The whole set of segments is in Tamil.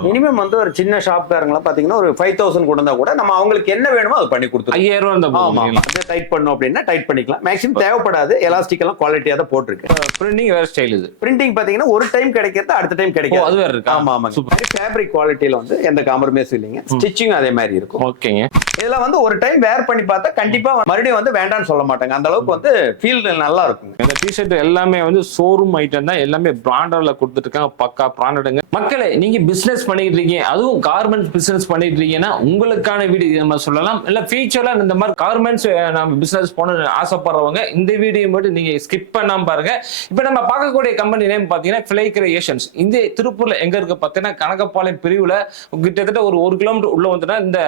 பண்ணலாம்? மினிமம் வந்து ஒரு சின்ன ஷாப்காரங்களாம் பாத்தீங்கன்னா ஒரு 5000 கொடுத்தா கூட நம்ம அவங்களுக்கு என்ன வேணுமோ அது பண்ணி கொடுத்துருவோம். 5000 ரூபா இருந்தா ஆமா, போதும். அது டைட் பண்ணும் அப்படின்னா டைட் பண்ணிக்கலாம். மேக்ஸிமம் தேவைப்படாது. எலாஸ்டிக் எல்லாம் குவாலிட்டியா தான் போட்டிருக்கு. பிரிண்டிங் வேற ஸ்டைல் இது. பிரிண்டிங் பாத்தீங்கன்னா ஒரு டைம் கிடைக்கிறது அடுத்த டைம் ஓ, கிடைக்காது. அது வேற இருக்கா? ஆமா ஆமாங்க. ஃபேப்ரிக் குவாலிட்டியில வந்து எந்த காம்ப்ரமைஸும் இல்லைங்க. ஸ்டிச்சிங் அதே மாதிரி இருக்கும். ஓகேங்க. இதெல்லாம் வந்து ஒரு டைம் வேர் பண்ணி பார்த்தா கண்டிப்பா மறுபடியும் வந்து வேண்டாம்னு சொல்ல மாட்டாங்க. அந்த அளவுக்கு வந்து ஃபீல் நல்லா இருக்கும். இந்த டிஷர்ட் எல்லாமே வந்து ஷோரூம் ஐட்டம் தான், எல்லாமே பிராண்டட்ல கொடுத்துட்டு இருக்காங்க. பக்கா பிராண்டடுங்க. மக்களே, நீங்க பிசினஸ் பண்ணிட்டு இருக்கீங்க, அதுவும் கார்மெண்ட்ஸ் பிசினஸ் பண்ணிட்டு இருக்கீங்கன்னா உங்களுக்கான வீடியோ நம்ம சொல்லலாம். இல்ல ஃபியூச்சர்ல இந்த மாதிரி கார்மெண்ட்ஸ் நம்ம பிசினஸ் பண்ண ஆசைப்படுறவங்க இந்த வீடியோ மட்டும் நீங்க ஸ்கிப் பண்ணாம பாருங்க. இப்ப நம்ம பார்க்கக்கூடிய கம்பெனி நேம் பாத்தீங்கன்னா ஃபிளை கிரியேஷன்ஸ். இந்த திருப்பூர்ல எங்க இருக்கு பாத்தீங்கன்னா கனகப்பாளையம் பிரிவுல கிட்டத்தட்ட ஒரு 1 கிலோமீட்டர் உள்ள வந்துட்டா இந்த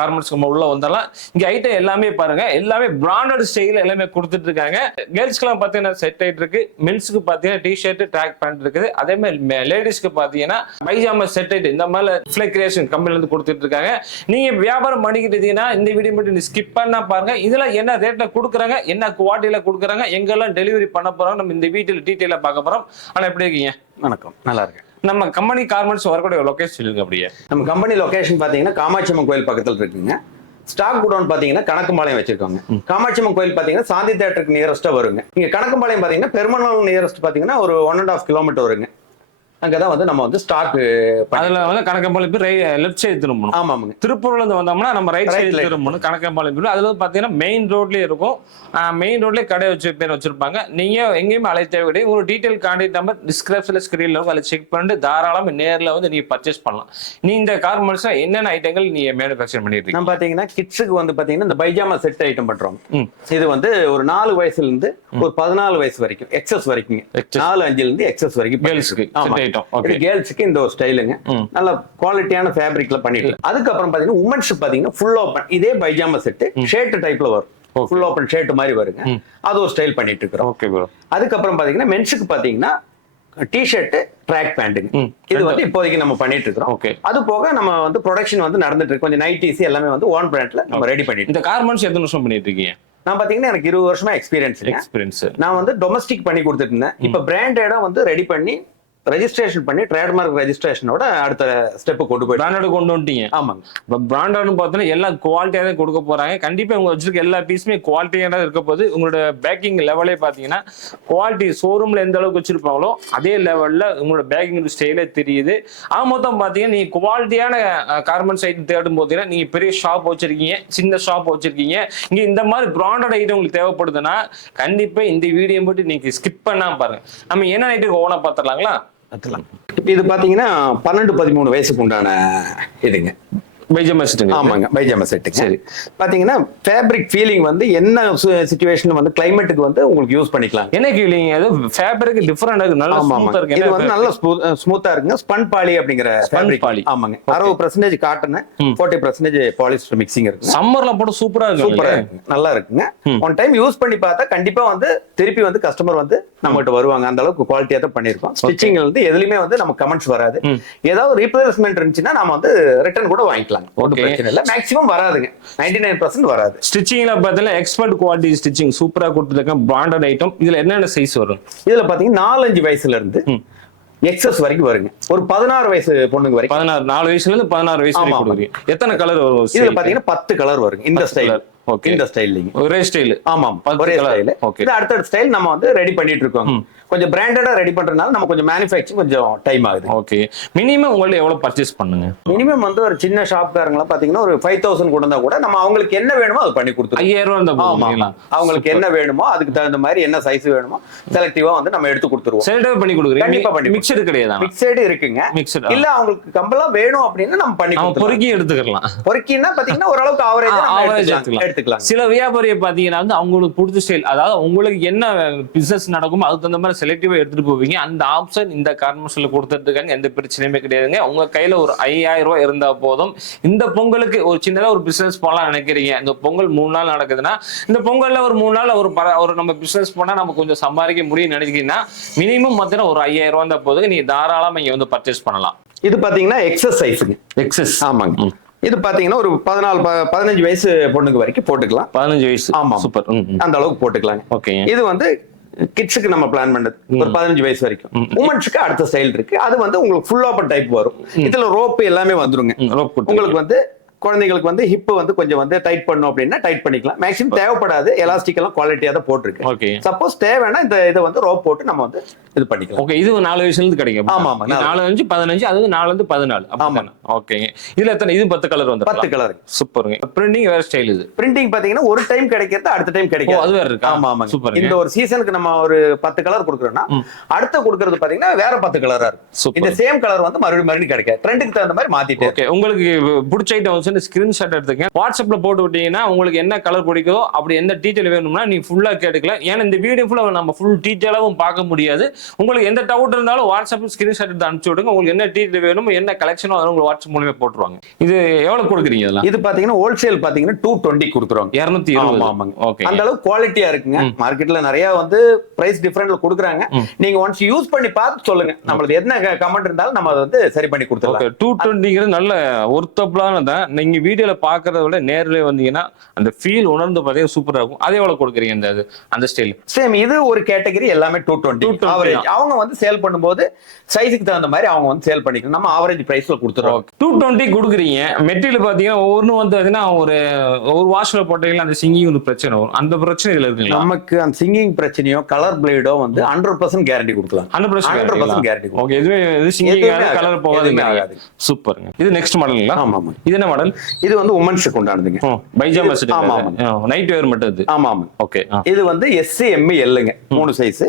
கார்மெண்ட்ஸ் உள்ள வந்துடலாம். இங்க ஐட்டம் எல்லாமே பாருங்க, எல்லாமே பிராண்டட் ஸ்டைல் எல்லாமே கொடுத்துட்டு இருக்காங்க. கேர்ள்ஸ்க்குலாம் பாத்தீங்கன்னா செட் ஆயிட்டு இருக்கு. மென்ஸ்க்கு பாத்தீங்கன்னா டிஷர்ட் ட்ராக் பேண்ட் இருக்குது. அதே மாதிரி லேடிஸ்க்கு பாத்தீங்கன்னா பைஜாமா செட் ஆயிட்டு இந்த மாதிரி ஃபிளை கிரியேஷன் கம்பெனில இருந்து கொடுத்துட்டு இருக்காங்க. நீங்க வியாபாரம் பண்ணிக்கிட்டீங்கன்னா இந்த வீடியோ மட்டும் ஸ்கிப் பண்ணா பாருங்க. இதெல்லாம் என்ன ரேட்ல கொடுக்குறாங்க, என்ன குவாலிட்டியில கொடுக்குறாங்க, எங்கெல்லாம் டெலிவரி பண்ண போறோம் நம்ம இந்த வீடியோல டீடைலா பார்க்க போறோம். ஆனா எப்படி இருக்கீங்க? வணக்கம், நல்லா இருக்கு. நம்ம கம்பெனி கார்மெண்ட்ஸ் வரக்கூடிய லொகேஷன் இருக்கு. அப்படியே நம்ம கம்பெனி லொகேஷன் பாத்தீங்கன்னா காமாட்சி அம்மன் கோயில் பக்கத்துல இருக்குங்க. ஸ்டாக் குடோன் பாத்தீங்கன்னா கணக்கம்பாளையம் வச்சிருக்காங்க. காமாட்சி அம்மன் கோயில் பாத்தீங்கன்னா சாந்தி தியேட்டருக்கு நியரஸ்டா வருங்க. இங்க கணக்கம்பாளையம் பாத்தீங்கன்னா பெருமனல் நியரஸ்ட் பாத்தீங்கன்னா ஒரு 1.5 கிலோமீட்டர் வருங்க. அங்கதான் வந்து நம்ம வந்து ஸ்டாக் அதுல வந்து கணக்கம்பாளையம் லெஃப்ட் சைடு திரும்பணும். ஆமாங்க. திருப்பூர்ல இருந்து வந்தோம்னா நம்ம ரைட் சைடு திரும்பணும். கணக்கம்பாளையம் அதுல வந்து பாத்தீங்கன்னா மெயின் ரோட்லயே இருக்கும். மெயின் ரோட்லயே கடை பேர் வச்சிருப்பாங்க. நீங்க எங்கேயுமே அழைய தேவை. ஒரு டீடைல் கான்டாக்ட் நம்பர் டிஸ்கிரிப்ஷன்ல ஸ்கிரீன்ல இருக்கும். அதை செக் பண்ணிட்டு தாராளமா நேர்ல வந்து நீங்க பர்ச்சேஸ் பண்ணலாம். நீ இந்த கார்மெண்ட்ஸ் என்னென்ன ஐட்டங்கள் நீங்க மேனுஃபேக்சர் பண்ணிட்டு இருக்கீங்க? நம்ம பாத்தீங்கன்னா கிட்ஸுக்கு வந்து பாத்தீங்கன்னா இந்த பைஜாமா செட் ஐட்டம் பண்றோம். இது வந்து ஒரு 4 வயசுல இருந்து ஒரு 14 வயசு வரைக்கும் எக்ஸஸ் வரைக்கும் 4-5ல இருந்து எக்ஸஸ் வரைக்கும் கேர்ள்ஸ்க்கு கேர்ள்ஸுக்கு இந்த ஒரு ஸ்டைலுங்க. நல்ல குவாலிட்டியான ஃபேப்ரிக்ல பண்ணிட்டு அதுக்கப்புறம் பாத்தீங்கன்னா உமன்ஸ் பாத்தீங்கன்னா ஃபுல் ஓபன் இதே பைஜாமா செட் ஷர்ட் டைப்ல வரும். ஃபுல் ஓபன் ஷர்ட் மாதிரி வருங்க. அது ஒரு ஸ்டைல் பண்ணிட்டு இருக்கிறோம். Okay bro. அதுக்கப்புறம் பாத்தீங்கன்னா மென்ஸுக்கு பாத்தீங்கன்னா டி-ஷர்ட் ட்ராக் பேண்ட்டுங்க. இது வந்து இப்போதைக்கு நம்ம பண்ணிட்டு இருக்கிறோம். அது போக நம்ம வந்து ப்ரொடக்ஷன் வந்து நடந்துட்டு இருக்கு. கொஞ்சம் நைட்டிஸ் எல்லாமே வந்து ஓன் பிராண்ட்ல நம்ம ரெடி பண்ணிட்டு. இந்த கார்மெண்ட்ஸ் எத்தனை வருஷம் பண்ணிட்டு இருக்கீங்க? நான் பாத்தீங்கன்னா எனக்கு 20 வருஷமா எக்ஸ்பீரியன்ஸ். நான் வந்து டொமஸ்டிக் பண்ணி கொடுத்துட்டு இருந்தேன். இப்ப பிராண்டடா வந்து ரெடி பண்ணி ரெஜிஸ்ட்ரேஷன் பண்ணி ட்ரேட்மார்க் ரெஜிஸ்ட்ரேஷனோட அடுத்த ஸ்டெப் கொண்டு போய் பிராண்டட் கொண்டு வந்துட்டீங்க. ஆமாங்க. இப்போ பிராண்டட்னு பார்த்தீங்கன்னா எல்லாம் குவாலிட்டியாக தான் கொடுக்க போறாங்க. கண்டிப்பா உங்க வச்சிருக்க எல்லா பீஸுமே குவாலிட்டியாக தான் இருக்க போகுது. உங்களோட பேக்கிங் லெவலே பார்த்தீங்கன்னா குவாலிட்டி ஷோரூம்ல எந்த அளவுக்கு வச்சிருப்பாங்களோ அதே லெவல்ல உங்களோட பேக்கிங் ஸ்டைலே தெரியுது. மொத்தம் பார்த்தீங்கன்னா நீங்க குவாலிட்டியான கார்மெண்ட்ஸ் ஐட்டம் தேடும் போதீங்கன்னா நீங்க பெரிய ஷாப் வச்சிருக்கீங்க, சின்ன ஷாப் வச்சிருக்கீங்க, இங்க இந்த மாதிரி பிராண்டட் ஐட்டம் உங்களுக்கு தேவைப்படுதுன்னா கண்டிப்பா இந்த வீடியோ மட்டும் நீங்க ஸ்கிப் பண்ணாம பாருங்க. நம்ம என்ன ஐட்டம் ஓனா பார்த்துடலாங்களா? இப்ப இது பாத்தீங்கன்னா 12-13 வயசுக்கு உண்டான இதுங்க. பைஜாமா செட்டுங்க. ஆமாங்க, பைஜாமா செட்டு. சரி. பாத்தீங்கன்னா ஃபேப்ரிக் ஃபீலிங் வந்து என்ன சிச்சுவேஷன் வந்து கிளைமேட்டுக்கு வந்து உங்களுக்கு யூஸ் பண்ணிக்கலாம். என்ன ஃபீலிங்? அது ஃபேப்ரிக் டிஃபரண்டா இருக்கு, நல்ல ஸ்மூத்தா இருக்கு. இது வந்து நல்ல ஸ்மூத்தா இருக்குங்க. ஸ்பன் பாலி அப்படிங்கற ஃபேப்ரிக். ஆமாங்க. 60% காட்டன், 40% பாலிஸ்டர் மிக்சிங் இருக்கு. சம்மர்ல போட சூப்பரா இருக்கு. சூப்பரா இருக்கு, நல்லா இருக்குங்க. ஒன் டைம் யூஸ் பண்ணி பார்த்தா கண்டிப்பா வந்து திருப்பி வந்து கஸ்டமர் வந்து நம்மகிட்ட வருவாங்க. அந்த அளவுக்கு குவாலிட்டியா தான் பண்ணிருக்கோம். ஸ்டிச்சிங்ல வந்து எதுலயுமே வந்து நம்ம கமெண்ட்ஸ் வராது. ஏதாவது ரீப்ளேஸ்மெண்ட் இருந்துச்சுன்னா நம்ம வந்து ரிட்டர்ன் கூட வாங்கிக்கலாம். மேக்ஸிமம் வராதுங்க, 99% வராது. ஸ்டிச்சிங்ல பார்த்தீங்கன்னா எக்ஸ்பர்ட் குவாலிட்டி ஸ்டிச்சிங் சூப்பரா கொடுத்துருக்கேன். Branded item. இதுல என்னென்ன சைஸ் வரும்? இதுல பாத்தீங்கன்னா 4-5 வயசுல இருந்து எக்ஸஸ் வரைக்கும் வருங்க. ஒரு 16 வயசு பொண்ணுங்க வரைக்கும். 4 வயசுல இருந்து 16 வயசு வரைக்கும் கொடுக்குறீங்க. எத்தனை கலர் வரும்? இதுல பாத்தீங்கன்னா 10 கலர் வருங்க. இந்த ஸ்டைல். இந்த ஸ்டைல்லிங்க ஒரே ஸ்டைல். ஆமா, ஒரே ஸ்டைல். இது அடுத்த ஸ்டைல் நம்ம வந்து ரெடி பண்ணிட்டு இருக்கோம். கொஞ்சம் பிராண்டடா ரெடி பண்றதுனால நம்ம கொஞ்சம் மேனுஃபேக்சரிங் கொஞ்சம் டைம் ஆகுது. ஓகே. மினிமம் உங்கள்ட்ட எவ்வளவு பர்ச்சேஸ் பண்ணுங்க? மினிமம் வந்து ஒரு சின்ன ஷாப்காரங்களாம் பாத்தீங்கன்னா ஒரு 5000 கொடுத்தா கூட நம்ம அவங்களுக்கு என்ன வேணுமோ அது பண்ணி கொடுத்துருவோம். 5000 ரூபா இருந்தா போதும். அவங்களுக்கு என்ன வேணுமோ அதுக்கு தகுந்த மாதிரி என்ன சைஸ் வேணுமோ செலக்டிவா வந்து நம்ம எடுத்து கொடுத்துருவோம். செலக்டிவ் பண்ணி கொடுக்குறீங்க. கண்டிப்பா பண்ணி. மிக்ஸ்டு கிடையாது. மிக்ஸ்டு இருக்குங்க. மிக்ஸ்டு இல்ல அவங்களுக்கு கம்பளம் வேணும் அப்படின்னா நம்ம பண்ணி கொடுத்துருவோம். பொறுக்கி எடுத்துக்கலாம். பொறுக்கினா பாத்தீங்கன்னா ஓரளவுக்கு ஆவரேஜ் எடுத்துக்கலாம். சில வியாபாரியை பாத்தீங்கன்னா வந்து அவங்களுக்கு பிடிச்ச ஸ்டைல், அதாவது உங்களுக்கு என்ன பிசினஸ் நடக்குமோ அதுக்கு தகுந்த மாதிரி செலக்டிவா எடுத்துட்டு போவீங்க. அந்த ஆப்ஷன் இந்த கார்மெண்ட்ஸ்ல கொடுத்துட்டு இருக்காங்க. எந்த பிரச்சனையுமே கிடையாதுங்க. உங்க கையில ஒரு 5000 ரூபாய் இருந்தா போதும். இந்த பொங்கலுக்கு ஒரு சின்னதா ஒரு பிசினஸ் போலாம் நினைக்கிறீங்க. இந்த பொங்கல் 3 நாள் நடக்குதுன்னா இந்த பொங்கல்ல ஒரு 3 நாள் ஒரு நம்ம பிசினஸ் பண்ணா நம்ம கொஞ்சம் சம்பாதிக்க முடியும் நினைக்கிறீங்கன்னா மினிமம் பார்த்தீங்கன்னா ஒரு 5000 ரூபாய் இருந்தா போதும். நீ தாராளமா இங்க வந்து பர்ச்சேஸ் பண்ணலாம். இது பாத்தீங்கன்னா எக்ஸஸ் சைஸுங்க. எக்ஸஸ். ஆமாங்க. இது பாத்தீங்கன்னா ஒரு 14-15 வயசு பொண்ணுக்கு வரைக்கும் போட்டுக்கலாம். 15 வயசு. ஆமா, சூப்பர். அந்த அளவுக்கு போட்டுக்கலாம். ஓகே. இது வந்து கிட்ஸுக்கு நம்ம பிளான் பண்ணது ஒரு 15 வயசு வரைக்கும். உமன்ஸுக்கு அடுத்த ஸ்டைல் இருக்கு. அது வந்து உங்களுக்கு ஃபுல் ஓப்பன் டைப் வரும். இதுல ரோப் எல்லாமே வந்துருங்க. உங்களுக்கு வந்து குழந்தைங்களுக்கு வந்து ஹிப் வந்து கொஞ்சம் வந்து டைட் பண்ணும் அப்படின்னா டைட் பண்ணிக்கலாம். மேக்ஸிமம் தேவைப்படாது, எலாஸ்டிக் எல்லாம் குவாலிட்டியா தான் போட்டிருக்கு. சப்போஸ் தேவைன்னா இந்த இதை வந்து ரோப் போட்டு நம்ம வந்து இது பண்ணிக்கலாம். ஓகே, இது 4 வயசுல இருந்து கிடைக்கும். ஆமா ஆமா, 4, 5, 15, அது 4 இருந்து 14. ஆமா, ஓகே. இதுல எத்தனை? இது 10 கலர் வந்து 10 கலர். சூப்பருங்க. பிரிண்டிங் வேற ஸ்டைல். இது பிரிண்டிங் பாத்தீங்கன்னா ஒரு டைம் கிடைக்கிறது அடுத்த டைம் கிடைக்கும். அது வேற இருக்கு. ஆமா ஆமா, சூப்பர். இந்த ஒரு சீசனுக்கு நம்ம ஒரு 10 கலர் கொடுக்குறோம்னா அடுத்த கொடுக்கறது பாத்தீங்கன்னா வேற 10 கலரா இருக்கும். இந்த சேம் கலர் வந்து மறுபடியும் கிடைக்காது. ட்ரெண்டுக்கு தகுந்த மாதிரி மாத்திட்டு. ஓகே, உங்களுக்கு பிடிச்ச ஐட்டம் வந்து ஸ்கிரீன்ஷாட் எடுத்துங்க, வாட்ஸ்அப்ல போட்டு விட்டீங்கன்னா உங்களுக்கு என்ன கலர் பிடிக்குதோ அப்படி எந்த டீடைல் வேணும்னா நீ ஃபுல்லா கேட்டுக்கலாம். ஏன்னா இந்த வீடியோ ஃபுல்லா நம்ம ஃபுல் டீடைலாவும் பார்க்க முடியாது. உங்களுக்கு எந்த டவுட் இருந்தாலும் வாட்ஸ்அப் ஸ்கிரீன்ஷாட் எடுத்து அனுப்பிச்சு விடுங்க. உங்களுக்கு என்ன டீடைல் வேணுமோ என்ன கலெக்ஷனோ அதை உங்களுக்கு வாட்ஸ்அப் மூலமே போட்டுருவாங்க. இது எவ்வளவு கொடுக்குறீங்க? இதெல்லாம் இது பாத்தீங்கன்னா ஹோல்சேல் பாத்தீங்கன்னா 220 கொடுக்குறோம். 220. ஆமாங்க. ஓகே, அந்த அளவுக்கு குவாலிட்டியா இருக்குங்க. மார்க்கெட்ல நிறைய வந்து பிரைஸ் டிஃபரன்ட்ல கொடுக்குறாங்க. நீங்க ஒன்ஸ் யூஸ் பண்ணி பார்த்து சொல்லுங்க, நம்மளுக்கு என்ன கமெண்ட் இருந்தாலும் நம்ம அதை வந்து சரி பண்ணி கொடுத்துடலாம். 220 நல்ல ஒர்த்தபிளானதான். நீங்க வீடியோல பாக்குறத விட நேர்ல வந்தீங்கன்னா அந்த ஃபீல் உணர்ந்து பார்த்தீங்கன்னா சூப்பரா இருக்கும். அதே எவ்வளவு கொடுக்குறீங்க அந்த ஸ்டைல்? சேம், இது ஒரு கேட்டகரி எல்லாமே 220 ஆவரேஜ். அவங்க வந்து சேல் பண்ணும்போது சைஸுக்கு தகுந்த மாதிரி அவங்க வந்து சேல் பண்ணிக்கணும். நம்ம ஆவரேஜ் பிரைஸ்ல கொடுத்துறோம். 220 கொடுக்குறீங்க. மெட்டீரியல் பாத்தீங்கன்னா ஒவ்வொன்றும் வந்து பாத்தீங்கன்னா ஒரு வாஷ்ல போட்டீங்கன்னா அந்த சிங்கிங் ஒரு பிரச்சனை வரும். அந்த பிரச்சனை இதுல இருக்கு. நமக்கு அந்த சிங்கிங் பிரச்சனையோ கலர் பிளேடோ வந்து 100% கேரண்டி கொடுக்கலாம். 100% கேரண்டி. ஓகே, இது சிங்கிங் கலர் போகாது. சூப்பருங்க. இது நெக்ஸ்ட் மாடலுங்களா? ஆமா ஆமா. இது என்ன மாடல்? இது வந்து உமன்ஸ்க்கு உண்டானதுங்க. பைஜாமா செட். ஆமா ஆமா, நைட் வேர் மட்டும் இது. ஆமா ஆமா. ஓகே, இது வந்து S M Lங்க 3 size.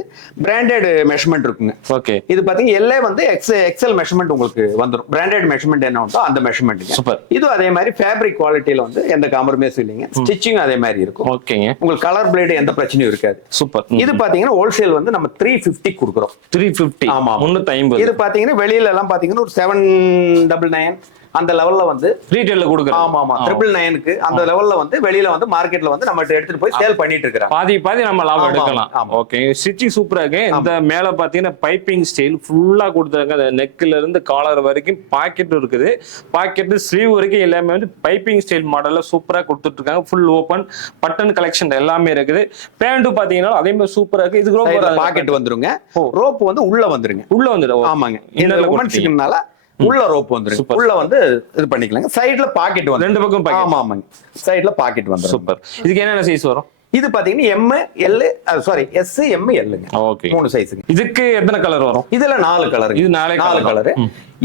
Branded measurement இருக்குங்க. ஓகே, இது பாத்தீங்க L வந்து XL மெஷர்மென்ட் உங்களுக்கு வந்துரும். பிராண்டட் மெஷர்மென்ட் என்ன உண்டோ அந்த மெஷர்மென்ட். சூப்பர். இது அதே மாதிரி ஃபேப்ரிக் குவாலிட்டில வந்து எந்த காம்ப்ரமைஸும் இல்லைங்க. ஸ்டிச்சிங் அதே மாதிரி இருக்கும். ஓகேங்க. உங்களுக்கு கலர் பிளேட் எந்த பிரச்சனையும் இருக்காது. சூப்பர். இது பாத்தீங்கன்னா ஹோல்சேல் வந்து நம்ம 350 கொடுக்குறோம். 350. ஆமா, 350. இது பாத்தீங்கன்னா வெளியில எல்லாம் பாத்தீங்கன்னா ஒரு 799 அந்த லெவல்ல வந்து ரீட்டைல்ல கொடுக்குறோம். ஆமா ஆமா, 999க்கு அந்த லெவல்ல வந்து வெளியில வந்து மார்க்கெட்ல வந்து நம்ம எடுத்துட்டு போய் சேல் பண்ணிட்டு இருக்கோம். பாதி நம்ம லாபம் எடுக்கலாம். ஓகே, ஸ்டிச்சிங் சூப்பரா இருக்கு. இந்த மேல பாத்தீங்கன்னா பைப்பிங் ஸ்டைல் ஃபுல்லா கொடுத்தாங்க. அந்த நெக்ல இருந்து காலர் வரைக்கும் பாக்கெட் இருக்குது. பாக்கெட் ஸ்லீவ் வரைக்கும் எல்லாமே வந்து பைப்பிங் ஸ்டைல் மாடல்ல சூப்பரா கொடுத்துட்டு இருக்காங்க. ஃபுல் ஓபன் பட்டன் கலெக்ஷன் எல்லாமே இருக்குது. பேண்ட் பாத்தீங்கன்னா அதே மாதிரி சூப்பரா இருக்கு. இதுக்கு பாக்கெட் வந்துருங்க. ரோப் வந்து உள்ள வந்துருங்க. உள்ள வந்துடும். ஆமாங்க, இந்த உமன்ஸ்க்குனால உள்ள ரோப் வந்துரும். உள்ள வந்து இது பண்ணிக்கலாங்க. சைடுல பாக்கெட் வந்து ரெண்டு பக்கம் பாக்கெட். ஆமா ஆமாங்க, சைடுல பாக்கெட் வந்து. சூப்பர். இதுக்கு என்னென்ன சைஸ் வரும்? இது பாத்தீங்கன்னா M L sorry S M Lங்க. ஓகே, 3 சைஸ்ங்க. இதுக்கு எத்தனை கலர் வரும்? இதுல 4 கலர். இது 4 கலர்.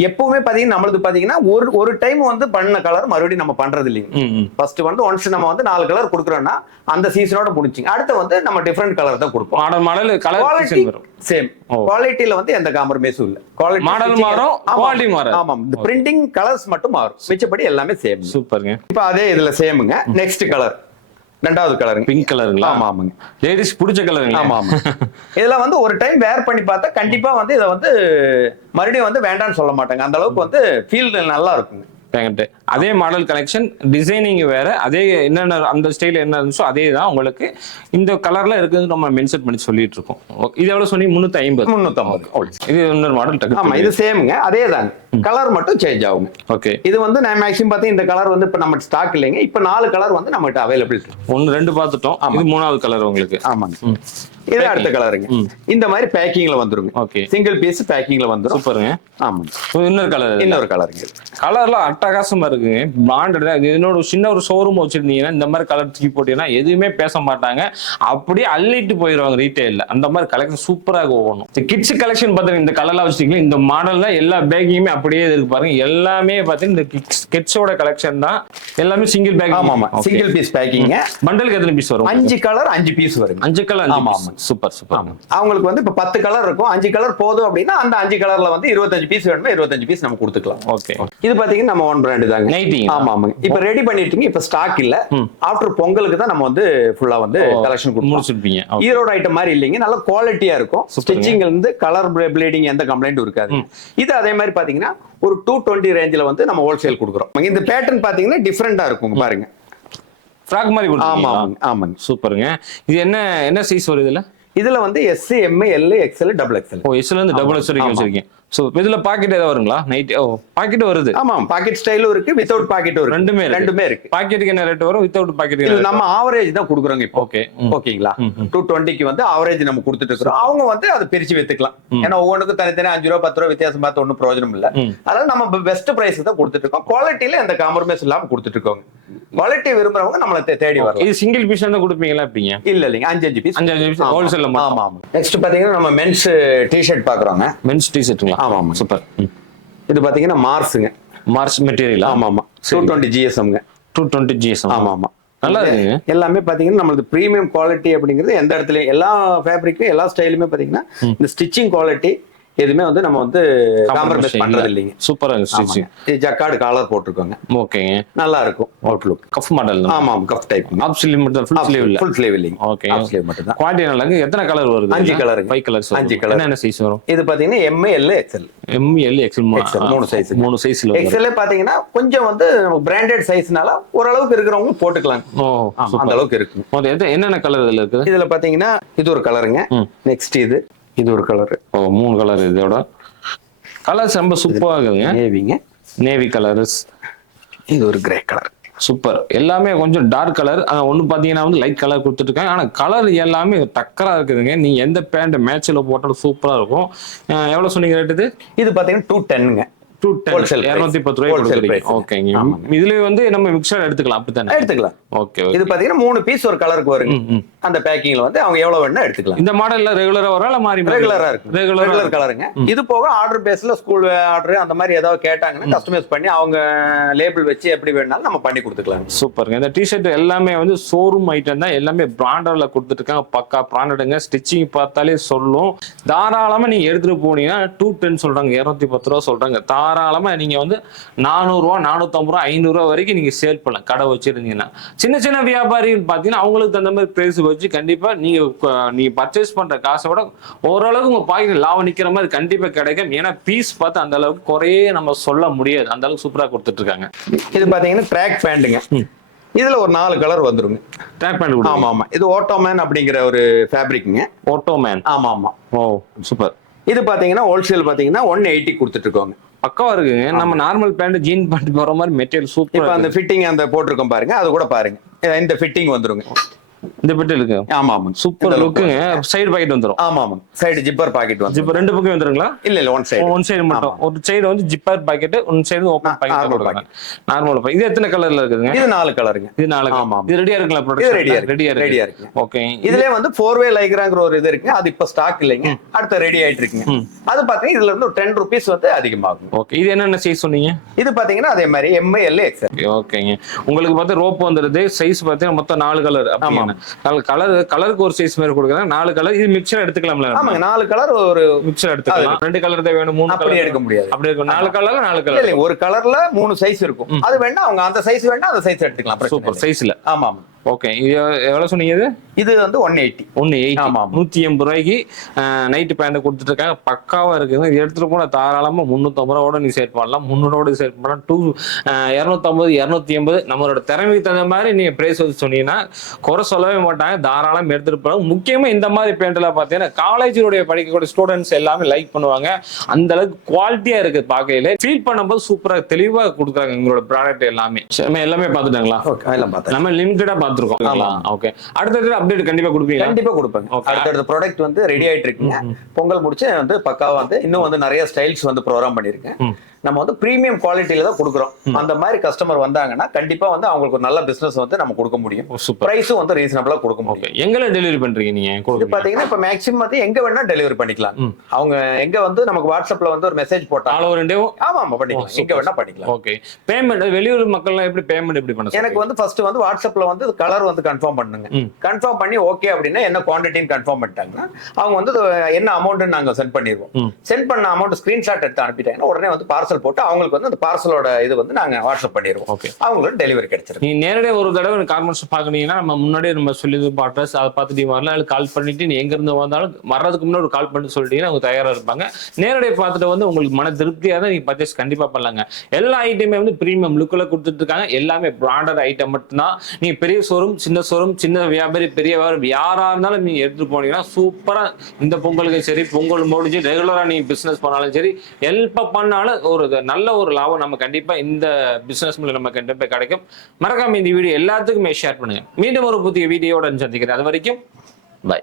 எப்பவுமே பாத்தீங்கன்னா நம்மளுக்கு பாத்தீங்கன்னா ஒரு டைம் வந்து பண்ண கலர் மறுபடியும் நம்ம பண்றது இல்லைங்க. ஃபர்ஸ்ட் வந்து ஒன்ஸ் நம்ம வந்து 4 கலர் கொடுக்குறோம்னா அந்த சீசனோட முடிச்சிங்க. அடுத்து வந்து நம்ம டிஃபரெண்ட் கலர் தான் கொடுப்போம். மாடல் கலர் வரும். சேம் குவாலிட்டில வந்து எந்த காம்ப்ரமைஸும் இல்ல. குவாலிட்டி மாடல் மாறும், குவாலிட்டி மாறும். ஆமா, இந்த பிரிண்டிங் கலர்ஸ் மட்டும் மாறும். மிச்சப்படி எல்லாமே சேம். சூப்பர்ங்க. இப்போ அதே இதுல சேமுங்க. நெக்ஸ்ட் கலர் ரெண்டாவது கலருங்க. பிங்க் கலருங்களா? ஆமா ஆமாங்க, லேடிஸ் பிடிச்ச கலருங்களா? ஆமா ஆமா. இதெல்லாம் வந்து ஒரு டைம் வேர் பண்ணி பார்த்தா கண்டிப்பா வந்து இதை வந்து மறுபடியும் வந்து வேண்டாம்னு சொல்ல மாட்டாங்க. அந்த அளவுக்கு வந்து ஃபீல் நல்லா இருக்குங்க. அதே மாடல் கலெக்ஷன், டிசைனிங் வேற, அதே என்னென்ன அந்த ஸ்டைல் என்ன இருந்துச்சோ அதே தான் உங்களுக்கு இந்த கலர்ல இருக்குது. நம்ம மென்ஷன் பண்ணி சொல்லிட்டு இருக்கோம். இது எவ்வளவு சொன்னீங்க? 350. இது இன்னொரு மாடல். ஆமா, இது சேமுங்க. அதே தாங்க, கலர் மட்டும் சேஞ்ச் ஆகுங்க. ஓகே, இது வந்து நான் மேக்ஸிமம் பார்த்தீங்க இந்த கலர் வந்து இப்ப நம்ம ஸ்டாக் இல்லைங்க. இப்ப 4 கலர் வந்து நம்மகிட்ட அவைலபிள். 1 2 பார்த்துட்டோம். இது 3வது கலர் உங்களுக்கு. ஆமாங்க, இது அடுத்த கலருங்க. இந்த மாதிரி பேக்கிங்ல வந்துருங்க. ஓகே, சிங்கிள் பீஸ் பேக்கிங்ல வந்துரும். சூப்பருங்க. ஆமாங்க, இன்னொரு கலருங்க. கலர்லாம் அட்டகாசமா இருக்குங்க. பிராண்டட். என்னோட சின்ன ஒரு ஷோரூம் வச்சிருந்தீங்கன்னா இந்த மாதிரி கலர் தூக்கி போட்டீங்கன்னா எதுவுமே பேச மாட்டாங்க. அப்படியே அள்ளிட்டு போயிடுவாங்க ரீட்டைல்ல. அந்த மாதிரி கலெக்ஷன் சூப்பரா ஓடணும். கிட்ஸ் கலெக்ஷன் பாத்தீங்கன்னா இந்த கலர்லாம் வச்சிருக்கீங்க. இந்த மாடல்ல எல்லா பேக்கிங்குமே அப்படியே இருக்கு பாருங்க. எல்லாமே பாத்தீங்கன்னா இந்த கிட்ஸோட கலெக்ஷன் தான். எல்லாமே சிங்கிள் பேக். ஆமா, சிங்கிள் பீஸ் பேக்கிங். பண்டலுக்கு எத்தனை பீஸ் வரும்? 5 கலர் 5 பீஸ் வரும். 5 கலர். ஆமா, சூப்பர் சூப்பர். அவங்களுக்கு வந்து இப்ப 10 கலர் இருக்கும். 5 கலர் போதும் அப்படின்னா அந்த 5 கலர்ல வந்து 25 பீஸ் வேணுமா 25 பீஸ் நம்ம கொடுத்துக்கலாம். ஓகே, இது பாத்தீங்கன்னா நம்ம ஓன் பிராண்ட் தாங்க. நைட்டி. ஆமா ஆமாங்க, இப்ப ரெடி பண்ணிட்டீங்க. இப்ப ஸ்டாக் இல்ல. ஆஃப்டர் பொங்கலுக்கு தான் நம்ம வந்து ஃபுல்லா வந்து கலெக்ஷன் முடிச்சிருப்பீங்க. ஈரோடு ஐட்டம் மாதிரி இல்லைங்க. நல்ல குவாலிட்டியா இருக்கும். ஸ்டிச்சிங்ல இருந்து கலர் ப்ளீடிங் எந்த கம்ப்ளைண்டும் இருக்காது. இது அதே மாதிரி பாத்தீங்கன்னா ஒரு 220 ரேஞ்சில வந்து நம்ம ஹோல்சேல் கொடுக்குறோம். இந்த பேட்டர்ன் பாத்தீங்கன்னா டிஃபரெண்டா இருக்கும் பாருங்க. ஃப்ராக் மாதிரி கொடுத்துருக்கீங்க. ஆமாங்க ஆமாங்க, சூப்பருங்க. இது என்ன சைஸ் வரும் இதுல? இதுல வந்து S M L XL XXL. ஓ, S ல இருந்து XXL வரைக்கும் வச்சிருக்கீங்க. ஸோ இதுல பாக்கெட் ஏதாவது வருங்களா? நைட் பாக்கெட் வருது. ஆமா, பாக்கெட் ஸ்டைலும் இருக்கு, வித்தவுட் பாக்கெட்டும் இருக்கு. ரெண்டுமே இருக்கு. பாக்கெட்டுக்கு என்ன ரேட் வரும், வித்தவுட் பாக்கெட்டுக்கு இது நம்ம ஆவரேஜ் தான் கொடுக்குறோங்க இப்போ. ஓகே, ஓகேங்களா? 220க்கு வந்து ஆவரேஜ் நம்ம கொடுத்துட்டு இருக்கிறோம். அவங்க வந்து அதை பிரிச்சு வித்துக்கலாம். ஏன்னா ஒவ்வொன்றுக்கும் தனித்தனி 5 ரூபா 10 ரூபா வித்தியாசம் பார்த்து ஒன்றும் பிரயோஜனம் இல்ல. அதனால நம்ம பெஸ்ட் பிரைஸ் தான் கொடுத்துட்டு இருக்கோம். குவாலிட்டியில எந்த காம்ப்ரமைஸ் இல்லாம கொடுத்துட்டு இருக்கோம். குவாலிட்டி விரும்புறவங்க நம்மள தேடி வரலாம். இது சிங்கிள் பீஸ் தான் கொடுப்பீங்களா? எப்படிங்க? இல்லைங்க, 5 பீஸ் ஹோல்சேல்ல. ஆமா ஆமா. நெக்ஸ்ட் பாத்தீங்கன்னா நம்ம மென்ஸ் டி-ஷர்ட் பாக்குறோங்க. மென்ஸ் டி-ஷர்ட்டுங்களா? ஆமா ஆமா, சூப்பர். இது பாத்தீங்கன்னா மார்ஸ்ங்க. Mars material. ஆமா ஆமா, 220 GSMங்க. 220 GSM. ஆமா ஆமா, நல்லா இருக்குங்க. எல்லாமே பாத்தீங்கன்னா நம்மளுக்கு பிரீமியம் குவாலிட்டி அப்படிங்கிறது எந்த இடத்துலயும் எல்லா ஃபேப்ரிக்கும் எல்லா ஸ்டைலுமே பாத்தீங்கன்னா இந்த ஸ்டிச்சிங் குவாலிட்டி எதுவுமே வந்து நம்ம வந்து காம்ப்ரமைஸ் பண்றது இல்லைங்க. சூப்பரா ஸ்டிச்சிங். இது ஜக்கார்டு காலர் போட்டுருக்கோங்க. ஓகேங்க, நல்லா இருக்கும் அவுட்லுக். Cuff model. ஆமா ஆமா, கஃப் டைப். ஆஃப் ஸ்லீவ் மட்டும், ஃபுல் ஸ்லீவ் இல்ல. ஃபுல் ஸ்லீவ் இல்லைங்க. ஓகே, ஆஃப் ஸ்லீவ் மட்டும் தான். குவாலிட்டி நல்லா இருக்கு. எத்தனை கலர் வருது? 5 கலர். 5 கலர்ஸ். 5 கலர். என்ன சைஸ் வரும்? இது பாத்தீங்கன்னா M, L, XL. M, L, XL 3 size. 3 சைஸ்ல. XL பாத்தீங்கன்னா கொஞ்சம் வந்து நமக்கு பிராண்டட் சைஸ்னால ஓரளவுக்கு இருக்கிறவங்க போட்டுக்கலாம். ஓ, அந்த அளவுக்கு இருக்கு. என்னென்ன கலர் இதுல இருக்கு? இதுல பாத்தீங்கன்னா இது ஒரு கலருங்க. நெக்ஸ்ட் இது ஒரு கலர். Oh, 3 colour. இதோட கலர்ஸ் ரொம்ப சூப்பரா இருக்குங்க. நேவிங்க. Navy colours. இது ஒரு கிரே கலர். சூப்பர். எல்லாமே கொஞ்சம் டார்க் கலர். ஒண்ணு பாத்தீங்கன்னா வந்து லைட் கலர் கொடுத்துட்டு இருக்காங்க. ஆனா கலர் எல்லாமே டக்கரா இருக்குதுங்க. நீங்க எந்த பேண்ட் மேட்ச்ல போட்டாலும் சூப்பரா இருக்கும். எவ்வளவு சொன்னீங்க ரேட்? இது பாத்தீங்கன்னா 210ங்க. 210 ரூபாய். ஓகேங்க. இதுல வந்து நம்ம மிக்சர் எடுத்துக்கலாம், அப்படித்தானே? எடுத்துக்கலாம். ஓகே. இது பாத்தீங்கன்னா 3 பீஸ் ஒரு கலருக்கு வருங்க. அந்த பேக்கிங்ல வந்து அவங்க எவ்வளவு வேணா எடுத்துக்கலாம். இந்த மாடல்ல ரெகுலரா வரா இல்ல மாறி? ரெகுலரா இருக்கு. ரெகுலர் கலருங்க. இது போக ஆர்டர் பேஸ்ல ஸ்கூல் ஆர்டர் அந்த மாதிரி ஏதாவது கேட்டாங்கன்னா கஸ்டமைஸ் பண்ணி அவங்க லேபிள் வச்சு எப்படி வேணாலும் நம்ம பண்ணி கொடுத்துக்கலாம். சூப்பருங்க. இந்த டி-ஷர்ட் எல்லாமே வந்து ஷோரூம் ஐட்டம் தான். எல்லாமே பிராண்டட்ல கொடுத்துட்டு இருக்காங்க. பக்கா பிராண்டடுங்க. ஸ்டிச்சிங் பார்த்தாலே சொல்லும். தாராளமா நீங்க எடுத்துட்டு போனீங்கன்னா 210 சொல்றாங்க, 210 ரூபா சொல்றாங்க. தாராளமா நீங்க வந்து 400 ரூபா 450 ரூபா 500 ரூபா வரைக்கும் நீங்க சேல் பண்ணலாம் கடை வச்சிருந்தீங்கன்னா. சின்ன சின்ன வியாபாரிகள் பாத்தீங்கன்னா அவங்களுக்கு தகுந்த மாதிரி பிரைஸ் வச்சு கண்டிப்பா நீங்க பர்ச்சேஸ் பண்ற காசை விட ஓரளவுக்கு உங்க பாக்கெட் லாபம் நிக்கிற மாதிரி கண்டிப்பா கிடைக்கும். ஏன்னா பீஸ் பார்த்து அந்த அளவுக்கு குறையே நம்ம சொல்ல முடியாது. அந்த அளவுக்கு சூப்பரா கொடுத்துட்டு இருக்காங்க. இது பாத்தீங்கன்னா ட்ராக் பேண்ட்டுங்க. இதுல ஒரு 4 கலர் வந்துருங்க. Track pant. ஆமா ஆமா, இது ஓட்டோமேன் அப்படிங்கிற ஒரு ஃபேப்ரிக்ங்க. ஓட்டோமேன். ஆமா ஆமா. ஓ, சூப்பர். இது பாத்தீங்கன்னா ஹோல்சேல் பாத்தீங்கன்னா 180 கொடுத்துட்டு இருக்கோங்க. பக்கவா இருக்குங்க. நம்ம நார்மல் பேண்ட் ஜீன் பேண்ட் போற மாதிரி மெட்டீரியல் சூப்பர். இப்ப அந்த ஃபிட்டிங் அந்த போட்டிருக்கோம் பாருங்க, அது கூட பாருங்க. இந்த ஃபிட்டிங் வந்துருங்க. இந்த பெட்டி இருக்கு. ஆமா ஆமா, சூப்பர் லுக்குங்க. சைடு பாக்கெட் வந்துரும். ஆமா ஆமா, சைடு ஜிப்பர் பாக்கெட் வந்து. ஜிப்பர் ரெண்டு பக்கம் வந்துருங்களா? இல்ல ஒன் சைடு மட்டும். ஒரு சைடு வந்து ஜிப்பர் பாக்கெட், ஒரு side open pocket. Normal pocket. இது எத்தனை கலர்ல இருக்குதுங்க? இது 4 கலருங்க. இது 4. ஆமா. இது ரெடியா இருக்குங்களா? இது ப்ராடக்ட் ரெடியா இருக்கு. ஓகே. இதுலயே வந்து 4-way லைக்ராங்கிற ஒரு இது இருக்கு. அது இப்ப ஸ்டாக் இல்லைங்க. அடுத்து ரெடி ஆயிட்டு இருக்குங்க. அது பாத்தீங்கன்னா இதுல இருந்து ஒரு 10 rupees வந்து அதிகமாகும். ஓகே. இது என்னென்ன சைஸ் சொன்னீங்க? இது பாத்தீங்கன்னா அதே மாதிரி M, L, XL. ஓகேங்க. உங்களுக்கு பார்த்தா ரோப் வந்துருது. சைஸ் பாத்தீங்கன்னா மொத்தம் 4 கலர். அப்படினா கலருக்கு ஒரு சைஸ் மாதிரி கொடுக்குறாங்க. 4 கலர். இது மிக்சர் எடுத்துக்கலாம்ல? ஆமாங்க, 4 கலர் ஒரு மிக்சர் எடுத்துக்கலாம். 2 கலர் தான் வேணும், 3 கலர் எடுக்க முடியாது. அப்படி இருக்கும். 4 கலர்ல 4 கலர் இல்ல, ஒரு கலர்ல 3 சைஸ் இருக்கும். அது வேணா அவங்க அந்த சைஸ் வேணா அந்த சைஸ் எடுத்துக்கலாம். சூப்பர் சைஸ்ல. ஆமா ஆமா. ஓகே. இது எவ்வளவு சொன்னீங்க? இது வந்து 180. 180 ரூபாய்க்கு நைட் பேண்ட் கொடுத்துட்டு இருக்காங்க. பக்காவா இருக்குங்க. இது எடுத்துட்டு போனா தாராளமா 350 ரூபாயோட நீ சேல் பண்ணலாம். 300 சேல் பண்ணலாம். 250 280 நம்மளோட திறமைக்கு தகுந்த மாதிரி நீங்க பிரைஸ் வந்து சொன்னீங்கன்னா குறை சொல்லவே மாட்டாங்க. தாராளம் எடுத்துட்டு போறாங்க. முக்கியமா இந்த மாதிரி பேண்ட் எல்லாம் பாத்தீங்கன்னா காலேஜுடைய படிக்கக்கூடிய ஸ்டூடெண்ட்ஸ் எல்லாமே லைக் பண்ணுவாங்க. அந்த அளவுக்கு குவாலிட்டியா இருக்கு. பாக்கையில ஃபீல் பண்ணும்போது சூப்பரா தெளிவா கொடுக்குறாங்க. எங்களோட ப்ராடக்ட் எல்லாமே பாத்துட்டாங்களா? நம்ம லிமிட்டடா பாத்துருக்கோம். ஓகே. அடுத்தது அப்டேட் கண்டிப்பா கொடுப்பீங்க? கண்டிப்பா கொடுப்பேன். அடுத்த ப்ராடக்ட் வந்து ரெடி ஆயிட்டு இருக்குங்க. பொங்கல் முடிச்சு வந்து பக்காவா வந்து இன்னும் வந்து நிறைய ஸ்டைல்ஸ் வந்து ப்ரோக்ராம் பண்ணிருக்கேன். நம்ம வந்து பிரீமியம் குவாலிட்டியில தான் கொடுக்குறோம். அந்த மாதிரி கஸ்டமர் வந்தாங்கன்னா கண்டிப்பா வந்து அவங்களுக்கு ஒரு நல்ல பிசினஸ் வந்து நம்ம கொடுக்க முடியும். பிரைஸும் வந்து ரீசனபிளா கொடுக்க முடியும். எங்க டெலிவரி பண்றீங்க நீங்க? இது பாத்தீங்கன்னா இப்ப மேக்ஸிமம் வந்து எங்க வேணா டெலிவரி பண்ணிக்கலாம். அவங்க எங்க வந்து நமக்கு வாட்ஸ்அப்ல வந்து ஒரு மெசேஜ் போட்டா ஆமா ஆமா பண்ணிக்கலாம். எங்க வேணா பண்ணிக்கலாம். ஓகே. பேமெண்ட் வெளியூர் மக்கள் எல்லாம் எப்படி பேமெண்ட் எப்படி பண்ண? எனக்கு வந்து ஃபர்ஸ்ட் வந்து வாட்ஸ்அப்ல வந்து கலர் வந்து கன்ஃபார்ம் பண்ணுங்க. கன்ஃபார்ம் பண்ணி ஓகே அப்படின்னா என்ன குவான்டிட்டின்னு கன்ஃபார்ம் பண்ணிட்டாங்கன்னா அவங்க வந்து என்ன அமௌண்ட் நாங்க சென்ட் பண்ணிடுவோம். சென்ட் பண்ண அமௌண்ட் ஸ்கிரீன்ஷாட் எடுத்து அனுப்பிட்டாங்கன்னா உடனே வந்து பார்சல் போட்டு அவங்களுக்கு வந்து அந்த பார்சலோட இது வந்து நாங்க வாட்ஸ்அப் பண்ணிடுவோம். அவங்களுக்கு டெலிவரி கிடைச்சிரும். நீ நேரடியாக ஒரு தடவை கார்மெண்ட்ஸ் பாக்குனீங்கன்னா நம்ம முன்னாடியே நம்ம சொல்லி அட்ரஸ் அதை பார்த்துட்டு வரலாம். கால் பண்ணிட்டு நீ எங்க இருந்து வந்தாலும் வர்றதுக்கு முன்னாடி ஒரு கால் பண்ணி சொல்லிட்டீங்கன்னா அவங்க தயாரா இருப்பாங்க. நேரடியாக பார்த்துட்டு வந்து உங்களுக்கு மன திருப்தியாக தான் நீங்க பர்ச்சேஸ் கண்டிப்பா பண்ணலாங்க. எல்லா ஐட்டமே வந்து பிரீமியம் லுக்ல கொடுத்துட்டு இருக்காங்க. எல்லாமே பிராண்டட் ஐட்டம் மட்டும்தான். நீங்க பெரிய ஷோரூம், சின்ன ஷோரூம், சின்ன வியாபாரி, பெரிய வியாபாரி யாரா இருந்தாலும் நீங்க எடுத்துட்டு போனீங்கன்னா சூப்பரா இந்த பொங்கலுக்கு சரி, பொங்கல் முடிஞ்சு ரெகுலரா நீங்க பிசினஸ் பண்ணாலும் சரி, ஹெல்ப் பண்ணாலும் ஒரு நல்ல ஒரு லாபம் நம்ம கண்டிப்பா இந்த பிசினஸ் மூலம் நம்ம கண்டிப்பா கிடைக்கும். மறக்காம இந்த வீடியோ எல்லாத்துக்குமே ஷேர் பண்ணுங்க. மீண்டும் ஒரு புதிய வீடியோட சந்திக்கிறேன். அது வரைக்கும் பை.